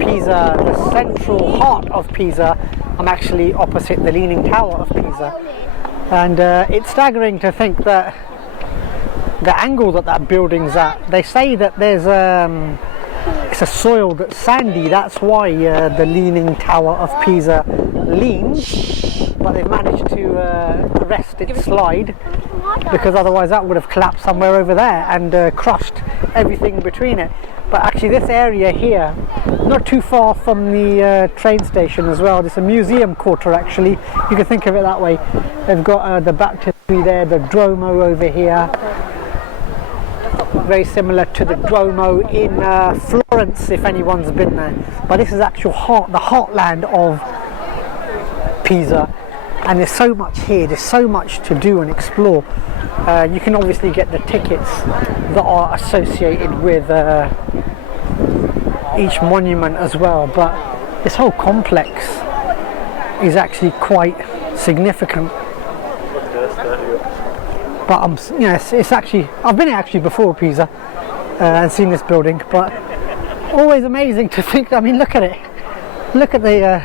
Pisa, the central heart of Pisa. I'm actually opposite the Leaning Tower of Pisa, and it's staggering to think that the angle that building's at. They say that there's it's a soil that's sandy, that's why the Leaning Tower of Pisa leans, but they've managed to arrest its slide, because otherwise that would have collapsed somewhere over there and crushed everything between it. But actually this area here, not too far from the train station as well, there's a museum quarter actually, you can think of it that way. They've got the baptistry there, the Duomo over here, very similar to the Duomo in Florence, if anyone's been there. But this is actual the heartland of Pisa, and there's so much here, there's so much to do and explore. You can obviously get the tickets that are associated with each monument as well, but this whole complex is actually quite significant. But it's actually, I've been here actually before Pisa and seen this building, but always amazing to think. I mean, look at it, look at the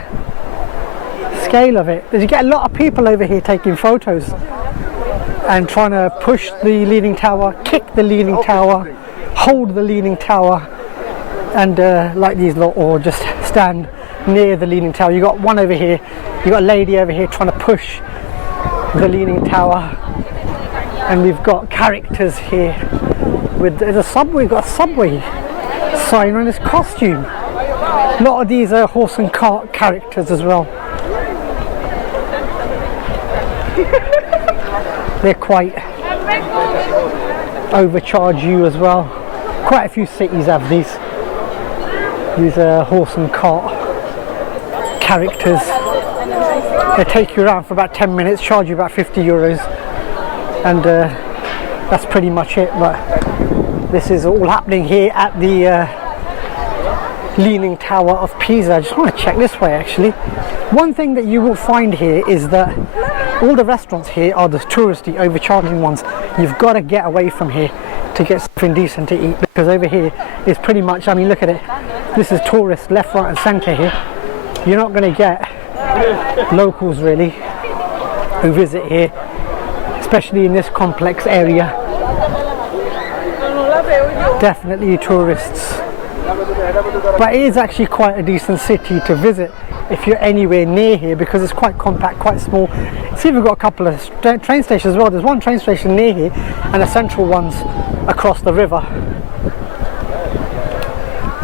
scale of it. You get a lot of people over here taking photos and trying to push the Leaning Tower, kick the Leaning Tower, hold the Leaning Tower, and like these lot, or just stand near the Leaning Tower. You got one over here, you got a lady over here trying to push the Leaning Tower, and we've got characters here with the subway. We've got a subway sign on his costume. A lot of these are horse and cart characters as well. They're quite overcharge you as well. Quite a few cities have these horse and cart characters. They take you around for about 10 minutes, charge you about 50 euros, and that's pretty much it. But this is all happening here at the Leaning Tower of Pisa. I just want to check this way actually. One thing that you will find here is that all the restaurants here are the touristy, overcharging ones. You've got to get away from here to get something decent to eat, because over here is pretty much, I mean, look at it. This is tourists left, right and centre here. You're not going to get locals really who visit here, especially in this complex area. Definitely tourists. But it is actually quite a decent city to visit if you're anywhere near here, because it's quite compact, quite small. See, we've got a couple of train stations as well. There's one train station near here and the central ones across the river.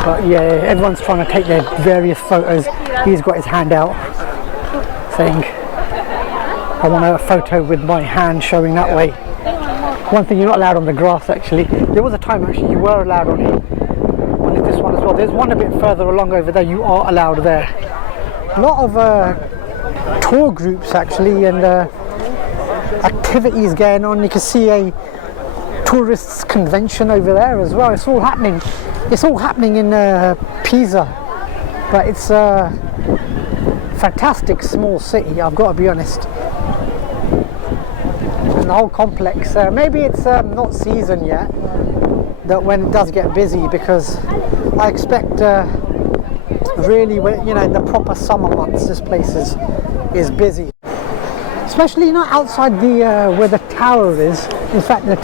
But yeah, everyone's trying to take their various photos. He's got his hand out saying, I want a photo with my hand showing that way. One thing, you're not allowed on the grass actually. There was a time actually you were allowed on here. On this one as well. There's one a bit further along over there, you are allowed there. A lot of tour groups actually, and activities going on. You can see a tourists convention over there as well. It's all happening. It's all happening in Pisa, but it's a fantastic small city, I've got to be honest. And the whole complex, maybe it's not season yet, that when it does get busy, because I expect really, in the proper summer months, this place is busy. Especially outside the where the tower is. In fact, the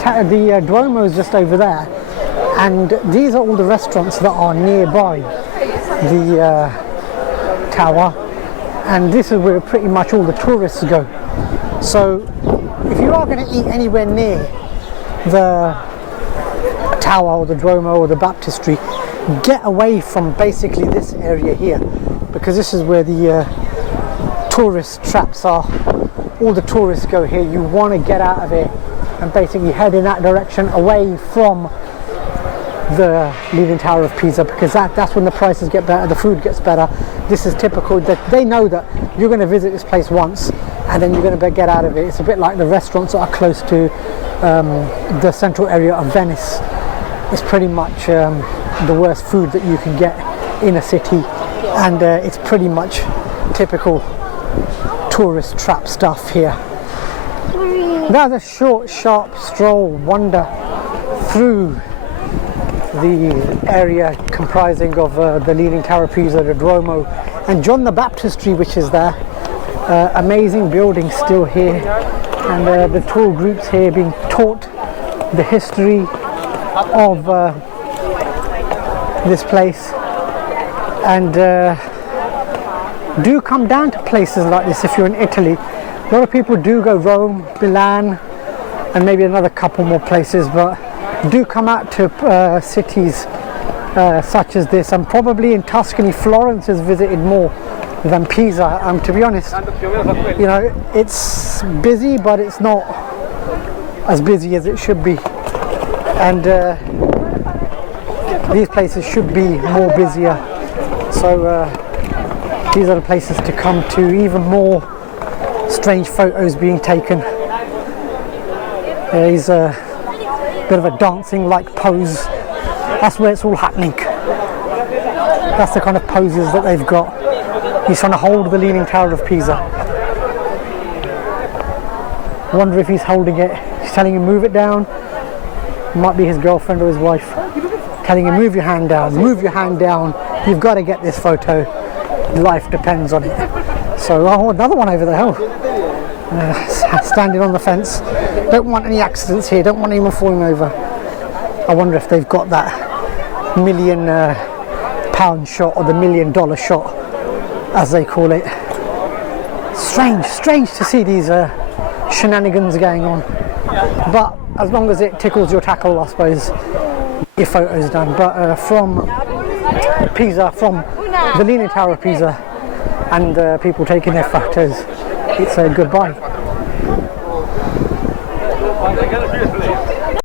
Duomo is just over there, and these are all the restaurants that are nearby the tower, and this is where pretty much all the tourists go. So if you are going to eat anywhere near the tower or the Duomo or the baptistry, get away from basically this area here, because this is where the tourist traps are. All the tourists go here. You want to get out of it and basically head in that direction, away from the Leaning Tower of Pisa, because that's when the prices get better, the food gets better. This is typical, that they know that you're going to visit this place once and then you're going to get out of it. It's a bit like the restaurants that are close to the central area of Venice. It's pretty much the worst food that you can get in a city, and it's pretty much typical tourist trap stuff here. That's a short, sharp stroll wander through the area comprising of the Leaning Tower of Pisa, the Duomo, and John the Baptistry, which is there. Amazing buildings still here, and the tour groups here being taught the history of this place. And do come down to places like this if you're in Italy. A lot of people do go Rome, Milan, and maybe another couple more places, but do come out to cities such as this. And probably in Tuscany, Florence is visited more than Pisa. To be honest, you know, it's busy, but it's not as busy as it should be. And these places should be more busier. So these are the places to come to. Even more strange photos being taken. There's a bit of a dancing-like pose. That's where it's all happening. That's the kind of poses that they've got. He's trying to hold the Leaning Tower of Pisa. Wonder if he's holding it. He's telling him move it down. Might be his girlfriend or his wife. Telling him move your hand down, move your hand down. You've got to get this photo. Life depends on it. So, oh, another one over there. Standing on the fence. Don't want any accidents here. Don't want anyone falling over. I wonder if they've got that £1 million shot, or the $1 million shot, as they call it. Strange to see these shenanigans going on. But as long as it tickles your tackle, I suppose, your photo's done. But from Pisa, from the Leaning Tower of Pisa, and people taking their photos, it's a goodbye.